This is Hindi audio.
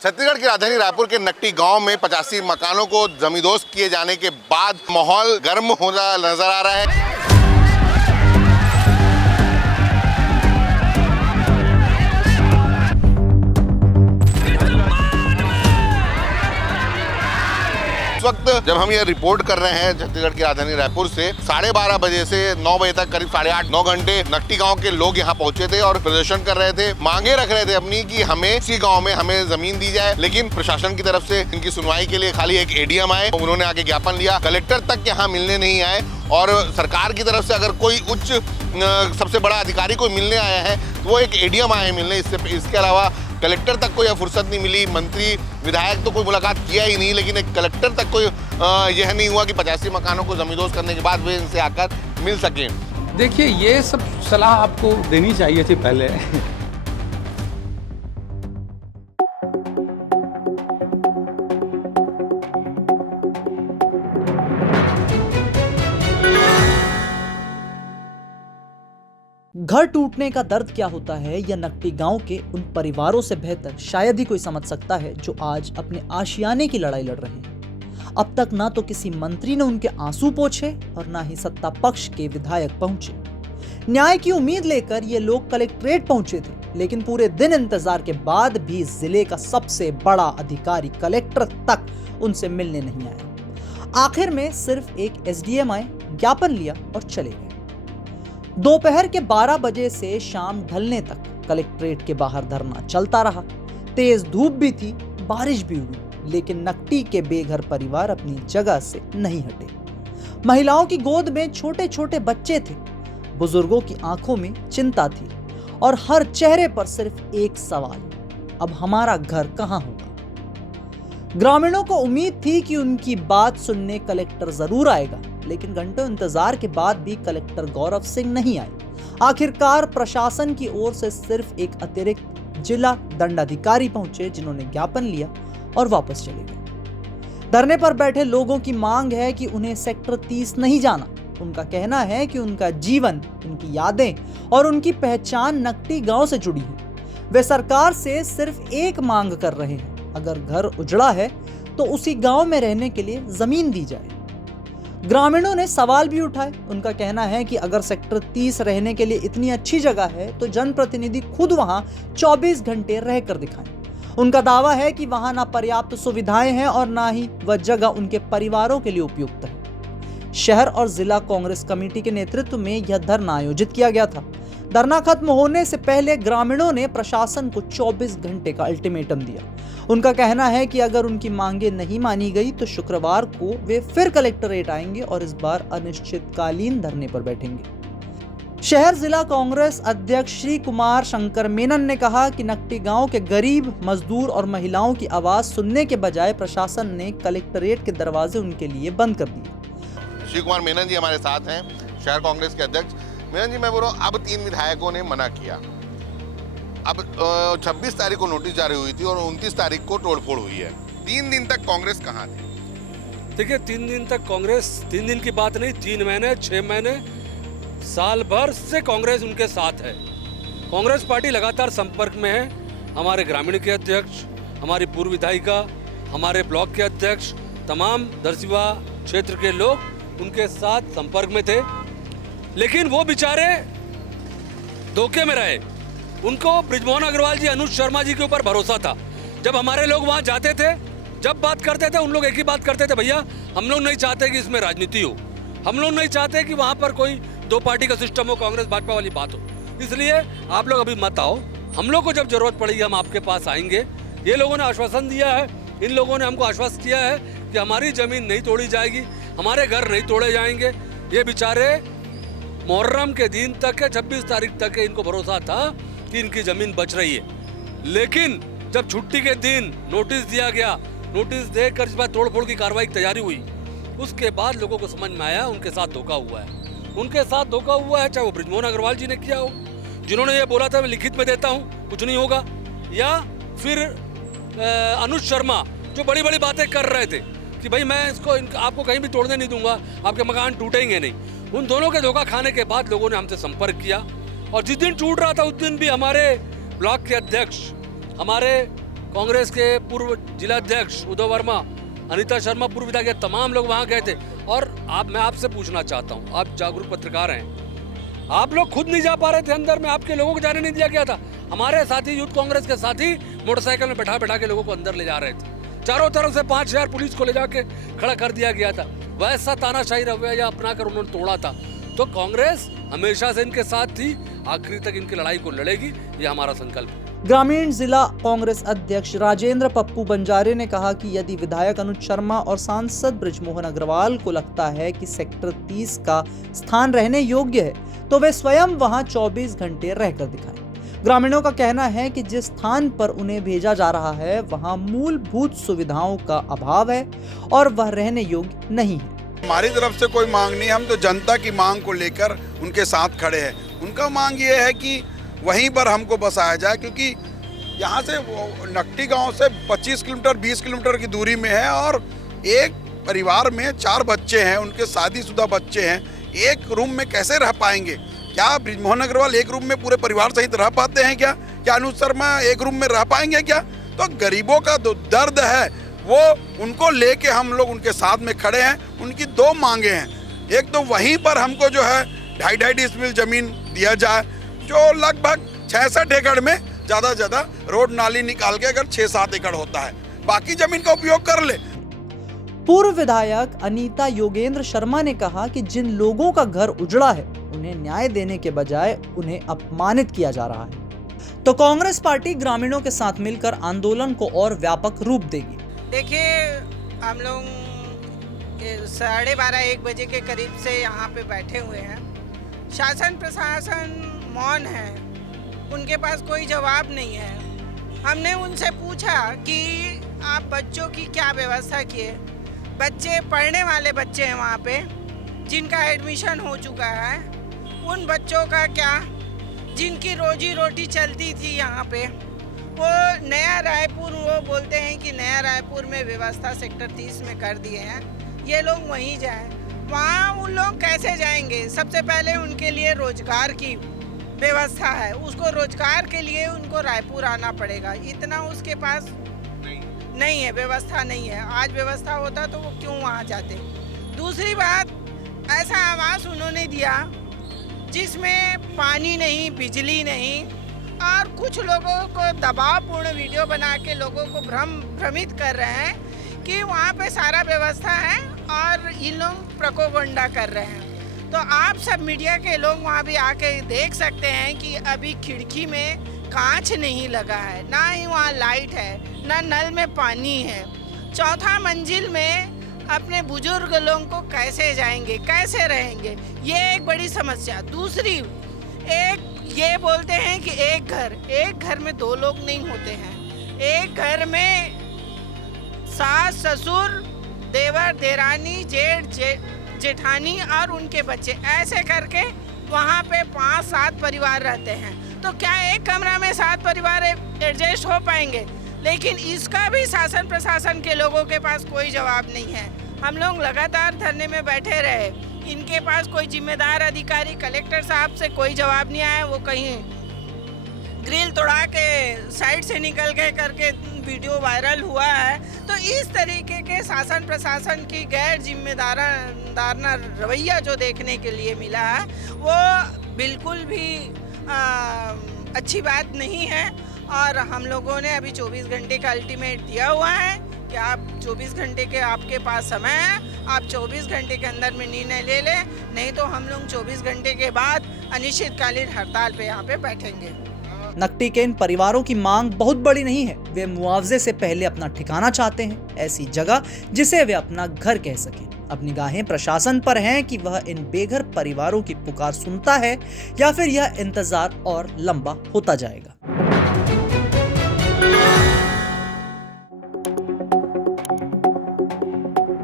छत्तीसगढ़ की राजधानी रायपुर के नकटी गांव में 85 मकानों को जमींदोज किए जाने के बाद माहौल गर्म होता नजर आ रहा है। इस वक्त जब हम ये रिपोर्ट कर रहे हैं छत्तीसगढ़ की राजधानी रायपुर से 12:30 बजे से 9 बजे तक करीब 8.5-9 घंटे नकटी गांव के लोग यहाँ पहुंचे थे और प्रदर्शन कर रहे थे, मांगे रख रहे थे अपनी कि हमें इसी गांव में हमें जमीन दी जाए। लेकिन प्रशासन की तरफ से इनकी सुनवाई के लिए खाली एक एडीएम आए, उन्होंने आके ज्ञापन लिया, कलेक्टर तक यहाँ मिलने नहीं आए। और सरकार की तरफ से अगर कोई उच्च सबसे बड़ा अधिकारी कोई मिलने आया है तो वो एक एडीएम आए मिलने, इसके अलावा कलेक्टर तक कोई फुर्सत नहीं मिली। मंत्री विधायक तो कोई मुलाकात किया ही नहीं, लेकिन एक कलेक्टर तक कोई यह नहीं हुआ कि 85 मकानों को जमींदोज करने के बाद वे इनसे आकर मिल सकें। देखिए, ये सब सलाह आपको देनी चाहिए थी पहले। घर टूटने का दर्द क्या होता है यह नकटी गांव के उन परिवारों से बेहतर शायद ही कोई समझ सकता है जो आज अपने आशियाने की लड़ाई लड़ रहे हैं। अब तक ना तो किसी मंत्री ने उनके आंसू पोंछे और ना ही सत्ता पक्ष के विधायक पहुंचे। न्याय की उम्मीद लेकर ये लोग कलेक्ट्रेट पहुंचे थे, लेकिन पूरे दिन इंतजार के बाद भी जिले का सबसे बड़ा अधिकारी कलेक्टर तक उनसे मिलने नहीं आया। आखिर में सिर्फ एक एसडीएम आए, ज्ञापन लिया और चले गए। दोपहर के 12 बजे से शाम ढलने तक कलेक्ट्रेट के बाहर धरना चलता रहा। तेज धूप भी थी, बारिश भी हुई, लेकिन नकटी के बेघर परिवार अपनी जगह से नहीं हटे। महिलाओं की गोद में छोटे छोटे बच्चे थे, बुजुर्गों की आंखों में चिंता थी और हर चेहरे पर सिर्फ एक सवाल, अब हमारा घर कहां होगा। ग्रामीणों को उम्मीद थी कि उनकी बात सुनने कलेक्टर जरूर आएगा, लेकिन घंटों इंतजार के बाद भी कलेक्टर गौरव सिंह नहीं आए। आखिरकार प्रशासन की ओर से सिर्फ एक अतिरिक्त जिला दंडाधिकारी पहुंचे, जिन्होंने ज्ञापन लिया और वापस चले गए। धरने पर बैठे लोगों की मांग है कि उन्हें सेक्टर 30 नहीं जाना। उनका कहना है कि उनका जीवन, उनकी यादें और उनकी पहचान नकटी गांव से जुड़ी है। वे सरकार से सिर्फ एक मांग कर रहे हैं, अगर घर उजड़ा है तो उसी गांव में रहने के लिए जमीन दी जाए। ग्रामीणों ने सवाल भी उठाए। उनका कहना है कि अगर सेक्टर 30 रहने के लिए इतनी अच्छी जगह है तो जनप्रतिनिधि खुद वहां 24 घंटे रहकर दिखाएं। उनका दावा है कि वहां ना पर्याप्त सुविधाएं हैं और ना ही वह जगह उनके परिवारों के लिए उपयुक्त है। शहर और जिला कांग्रेस कमेटी के नेतृत्व में यह धरना आयोजित किया गया था। धरना खत्म होने से पहले ग्रामीणों ने प्रशासन को 24 घंटे का अल्टीमेटम दिया। उनका कहना है कि अगर उनकी मांगे नहीं मानी गई तो शुक्रवार को वे फिर कलेक्टरेट आएंगे और इस बार अनिश्चितकालीन धरने पर बैठेंगे। शहर जिला कांग्रेस अध्यक्ष श्री कुमार शंकर मेनन ने कहा कि नकटी गांव के गरीब, मजदूर और महिलाओं की आवाज सुनने के बजाय प्रशासन ने कलेक्टरेट के दरवाजे उनके लिए बंद कर दिए। श्री कुमार मेनन जी हमारे साथ हैं, शहर कांग्रेस के अध्यक्ष। मेनन जी, मैं बोल रहा हूँ, अब 3 विधायकों ने मना किया। अब 26 तारीख को नोटिस जारी हुई थी और 29 तारीख को तोड़फोड़ हुई है। 3 दिन तक कांग्रेस कहाँ थी? देखिए, 3 दिन तक कांग्रेस, 3 दिन की बात नहीं, 3 महीने, 6 महीने, साल भर से कांग्रेस उनके साथ है। कांग्रेस पार्टी लगातार संपर्क में है। हमारे ग्रामीण के अध्यक्ष, हमारी पूर्व विधायिका, हमारे ब्लॉक के अध्यक्ष, तमाम दरसिवा क्षेत्र के लोग उनके साथ संपर्क में थे, लेकिन वो बेचारे धोखे में रहे। उनको बृजमोहन अग्रवाल जी, अनुज शर्मा जी के ऊपर भरोसा था। जब हमारे लोग वहां जाते थे, जब बात करते थे, उन लोग एक ही बात करते थे, भैया हम लोग नहीं चाहते कि इसमें राजनीति हो, हम लोग नहीं चाहते कि वहां पर कोई 2 पार्टी का सिस्टम हो, कांग्रेस भाजपा वाली बात हो, इसलिए आप लोग अभी मत आओ, हम लोग को जब जरूरत पड़ेगी हम आपके पास आएंगे। ये लोगों ने आश्वासन दिया है, इन लोगों ने हमको आश्वस्त किया है कि हमारी जमीन नहीं तोड़ी जाएगी, हमारे घर नहीं तोड़े जाएंगे। ये बेचारे मुहर्रम के दिन तक है, 26 तारीख तक है, इनको भरोसा था कि इनकी जमीन बच रही है। लेकिन जब छुट्टी के दिन नोटिस दिया गया, नोटिस देकर इस बार तोड़फोड़ की कार्रवाई की तैयारी हुई, उसके बाद लोगों को समझ में आया उनके साथ धोखा हुआ है। उनके साथ धोखा हुआ है, चाहे वो बृजमोहन अग्रवाल जी ने किया हो, जिन्होंने ये बोला था मैं लिखित में देता हूँ कुछ नहीं होगा, या फिर अनुज शर्मा जो बड़ी बड़ी बातें कर रहे थे कि भाई मैं इसको आपको कहीं भी तोड़ने नहीं दूंगा, आपके मकान टूटेंगे नहीं। उन दोनों के धोखा खाने के बाद लोगों ने हमसे संपर्क किया और जिस दिन टूट रहा था उस दिन भी हमारे ब्लॉक के अध्यक्ष, हमारे कांग्रेस के पूर्व जिलाध्यक्ष उदय वर्मा, अनीता शर्मा, पूर्व विधायक, तमाम लोग वहां गए थे। और मैं आपसे पूछना चाहता हूं, आप जागरूक पत्रकार हैं, आप लोग खुद नहीं जा पा रहे थे अंदर में, आपके लोगों को जाने नहीं दिया गया था। हमारे साथी यूथ कांग्रेस के साथी मोटरसाइकिल में बैठा के लोगों को अंदर ले जा रहे थे। चारों तरफ से 5000 पुलिस को ले जाके खड़ा कर दिया गया था। वैसा तानाशाही रवैया अपनाकर उन्होंने तोड़ा था। तो कांग्रेस हमेशा से इनके साथ थी, आखिरी तक इनकी लड़ाई को लड़ेगी, ये हमारा संकल्प है। ग्रामीण जिला कांग्रेस अध्यक्ष राजेंद्र पप्पू बंजारे ने कहा कि यदि विधायक अनुज शर्मा और सांसद बृजमोहन अग्रवाल को लगता है कि सेक्टर 30 का स्थान रहने योग्य है तो वे स्वयं वहां 24 घंटे रहकर दिखाएं। ग्रामीणों का कहना है कि जिस स्थान पर उन्हें भेजा जा रहा है वहां मूलभूत सुविधाओं का अभाव है और वह रहने योग्य नहीं है। हमारी तरफ से कोई मांग नहीं, हम तो जनता की मांग को लेकर उनके साथ खड़े हैं। उनका मांग ये है कि वहीं पर हमको बसाया जाए, क्योंकि यहाँ से नकटी गांव से 25 किलोमीटर 20 किलोमीटर की दूरी में है और एक परिवार में 4 बच्चे हैं, उनके शादीशुदा बच्चे हैं। एक रूम में कैसे रह पाएंगे? क्या बृजमोहन अग्रवाल एक रूम में पूरे परिवार सहित रह पाते हैं क्या? क्या अनुज शर्मा एक रूम में रह पाएंगे क्या? तो गरीबों का जो दर्द है वो उनको लेके हम लोग उनके साथ में खड़े हैं। उनकी 2 मांगे हैं। एक तो वहीं पर हमको जो है 2.5 डिसमिल जमीन दिया जाए, जो लगभग 66 एकड़ में ज़्यादा से ज़्यादा रोड नाली निकाल के अगर 6-7 एकड़ होता है, बाकी जमीन का उपयोग कर ले। पूर्व विधायक अनीता योगेंद्र शर्मा ने कहा कि जिन लोगों का घर उजड़ा है उन्हें न्याय देने के बजाय उन्हें अपमानित किया जा रहा है। तो कांग्रेस पार्टी ग्रामीणों के साथ मिलकर आंदोलन को और व्यापक रूप देगी। देखिए, हम लोग 12:30-1 बजे के करीब से यहाँ पे बैठे हुए हैं। शासन प्रशासन मौन है, उनके पास कोई जवाब नहीं है। हमने उनसे पूछा कि आप बच्चों की क्या व्यवस्था किए। बच्चे, पढ़ने वाले बच्चे हैं वहाँ पे, जिनका एडमिशन हो चुका है, उन बच्चों का क्या, जिनकी रोजी रोटी चलती थी यहाँ पे। वो नया रायपुर, वो बोलते हैं कि नया रायपुर में व्यवस्था सेक्टर 30 में कर दिए हैं, ये लोग वहीं जाएं। वहाँ उन लोग कैसे जाएंगे? सबसे पहले उनके लिए रोजगार की व्यवस्था है, उसको रोजगार के लिए उनको रायपुर आना पड़ेगा। इतना उसके पास नहीं है, व्यवस्था नहीं है। आज व्यवस्था होता तो वो क्यों वहाँ जाते? दूसरी बात, ऐसा आवास उन्होंने दिया जिसमें पानी नहीं, बिजली नहीं, और कुछ लोगों को दबावपूर्ण वीडियो बना के लोगों को भ्रमित कर रहे हैं कि वहाँ पे सारा व्यवस्था है और इन लोग प्रोपेगेंडा कर रहे हैं। तो आप सब मीडिया के लोग वहाँ भी आके देख सकते हैं कि अभी खिड़की में कांच नहीं लगा है, ना ही वहाँ लाइट है, ना नल में पानी है। 4था मंजिल में अपने बुजुर्ग लोगों को कैसे जाएंगे, कैसे रहेंगे, ये एक बड़ी समस्या। दूसरी, एक ये बोलते हैं कि एक घर में 2 लोग नहीं होते हैं। एक घर में सास ससुर, देवर देरानी, जेठानी और उनके बच्चे, ऐसे करके वहाँ पे 5-7 परिवार रहते हैं। तो क्या एक कमरा में 7 परिवार एडजस्ट हो पाएंगे? लेकिन इसका भी शासन प्रशासन के लोगों के पास कोई जवाब नहीं है। हम लोग लगातार धरने में बैठे रहे, इनके पास कोई जिम्मेदार अधिकारी, कलेक्टर साहब से कोई जवाब नहीं आया। वो कहीं ग्रिल तोड़ा के साइड से निकल गए करके वीडियो वायरल हुआ है। तो इस तरीके के शासन प्रशासन की गैर जिम्मेदाराना रवैया जो देखने के लिए मिला है, वो बिल्कुल भी अच्छी बात नहीं है। और हम लोगों ने अभी 24 घंटे का अल्टीमेट दिया हुआ है कि आप 24 घंटे के आपके पास समय है, आप 24 घंटे के अंदर में निर्णय ले लें, नहीं तो हम लोग 24 घंटे के बाद अनिश्चितकालीन हड़ताल पे यहाँ पे बैठेंगे। नकटी के इन परिवारों की मांग बहुत बड़ी नहीं है। वे मुआवजे से पहले अपना ठिकाना चाहते हैं, ऐसी जगह जिसे वे अपना घर कह सकें। अब निगाहें प्रशासन पर हैं कि वह इन बेघर परिवारों की पुकार सुनता है या फिर यह इंतजार और लंबा होता जाएगा।